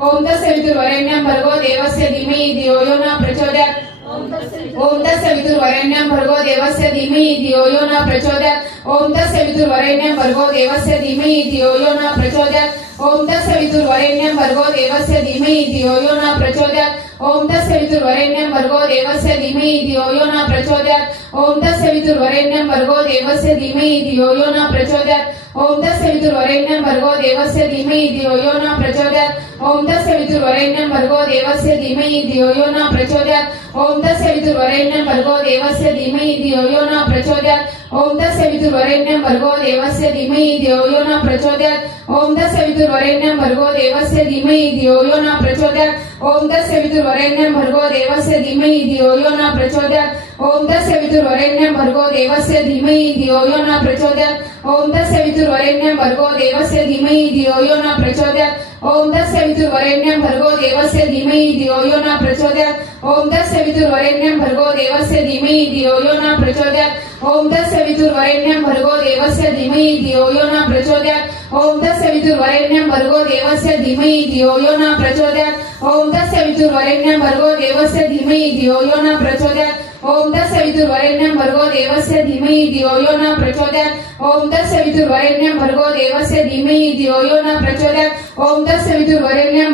ओम तत्सवितुर्वरेण्यं भर्गो देवस्य धीमहि धियो यो न प्रचोदयात्। ओम तत्सवितुर्वरेण्यं भर्गो देवस्य धीमहि धियो यो न प्रचोदयात्। ओम तत्सवितुर्वरेण्यं भर्गो देवस्य धीमहि धियो यो न प्रचोदयात्। ओम तत्सवितुर्वरेण्यं भर्गो देवस्य धीमहि धियो यो न प्रचोदयात्। ओम तत्सवितुर्वरेण्यं भर्गो देवस्य धीमहि धियो यो न प्रचोदयात्। ओम तत्सवितुर्वरेण्यं भर्गो देवस्य धीमहि धियो यो न प्रचोदयात्। ओम तत्सवितुर्वरेण्यं भर्गो देवस्य धीमहि धियो यो न प्रचोदयात्। ओम तत्सवितुर्वरेण्यं भर्गो देवस्य धीमहि धियो यो न प्रचोदयात्। ओम तत्सवितुर्वरेण्यं भर्गो देवस्य धीमहि धियो यो न प्रचोदयात्। ओम तत्सवितुर्वरेण्यं भर्गो देवस्य धीमहि धियो यो न प्रचोदयात्। ओम तत्सवितुर्वरेण्यं भर्गो देवस्य धीमहि धियो यो न प्रचोदयात्। ओम तत्सवितुर्वरेण्यं भर्गो देवस्य धीमहि धियो यो न प्रचोदयात्। ओम तत्सवितुर्वरेण्यं भर्गो देवस्य धीमहि धियो यो न प्रचोदयात्। ओम तत्सवितुर्वरेण्यं भर्गो देवस्य धीमहि धियो यो न प्रचोदयात्। ओम तत्सवितुर्वरेण्यं भर्गो देवस्य धीमहि धियो यो न प्रचोदयात्। ओम तत्सवितुर्वरेण्यं भर्गो देवस्य धीमहि धियो यो न प्रचोदयात्। ओम तत्सवितुर्वरेण्यं भर्गो देवस्य धीमहि धियो यो न प्रचोदयात्। ओम तत्सवितुर्वरेण्यं भर्गो देवस्य धीमहि धियो यो न प्रचोदयात्। ओम तत्सवितुर्वरेण्यं भर्गो देवस्य धीमहि धियो यो न प्रचोदयात्। ओम तत्सवितुर्वरेण्यं भर्गो देवस्य धीमहि धियो यो न प्रचोदयात्। ओम तत्सवितुर्वरेण्यं भर्गो देवस्य धीमहि धियो यो न प्रचोदयात्। ओम तत्सवितुर्वरेण्यं